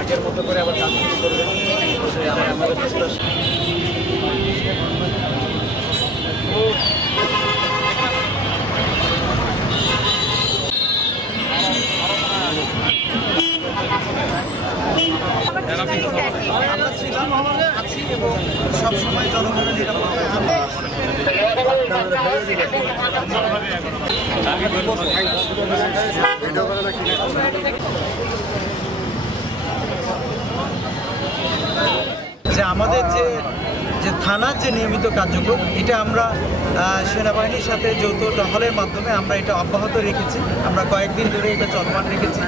আগের মতো করে আবার কাজ শুরু করবে সবসময় জনগণের নিরাপত্তায় যে আমাদের যে থানার যে নিয়মিত কার্যক্রম এটা আমরা সেনাবাহিনীর সাথে যৌথ টহলের মাধ্যমে আমরা এটা অব্যাহত রেখেছি। আমরা কয়েকদিন ধরে এটা চলমান রেখেছি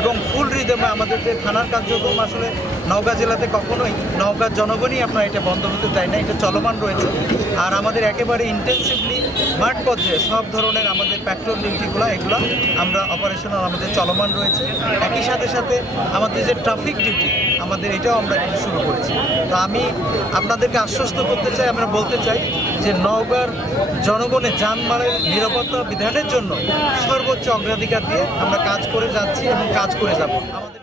এবং ফুল রিদমে আমাদের যে থানার কার্যক্রম আসলে নওগাঁ জেলাতে কখনোই নওগাঁর জনগণই আমরা এটা বন্ধ হতে দেয় না, এটা চলমান রয়েছে। আর আমাদের একেবারে ইন্টেন্সিভলি মাঠ পর্যায়ে সব ধরনের আমাদের পেট্রোল ডিউটিগুলো এগুলো আমরা অপারেশনাল আমাদের চলমান রয়েছে। একই সাথে সাথে আমাদের যে ট্রাফিক ডিউটি আমাদের এটাও আমরা কিন্তু শুরু করেছি। তো আমি আপনাদেরকে আশ্বস্ত করতে চাই, আমরা বলতে চাই যে নওগাঁর জনগণের জানমালের নিরাপত্তা বিধানের জন্য সর্বোচ্চ অগ্রাধিকার দিয়ে আমরা কাজ করে যাচ্ছি এবং কাজ করে যাব। আমাদের